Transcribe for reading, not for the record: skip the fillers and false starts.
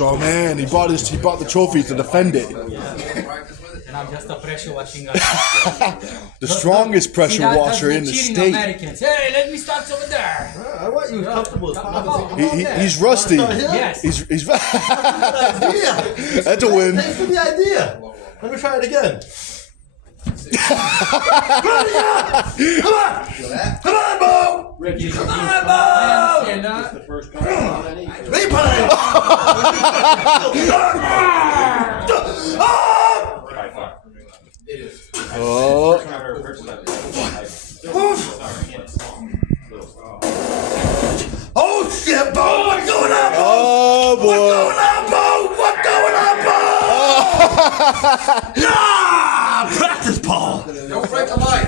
Oh man, he brought the trophy to defend it. And I'm just a pressure washing guy. The strongest pressure washer in the state. Americans. Hey, let me start over there. I want you comfortable as possible. He's rusty. Yes. He's Idea. That's a win. Thanks for the idea. Let me try it again. Come on, Bo! Come on, Bo! Replay! Oh. Oh shit, Bo! What's going on, Bo? Oh boy. What's going on, Bo? Practice, Paul. Don't break the mic.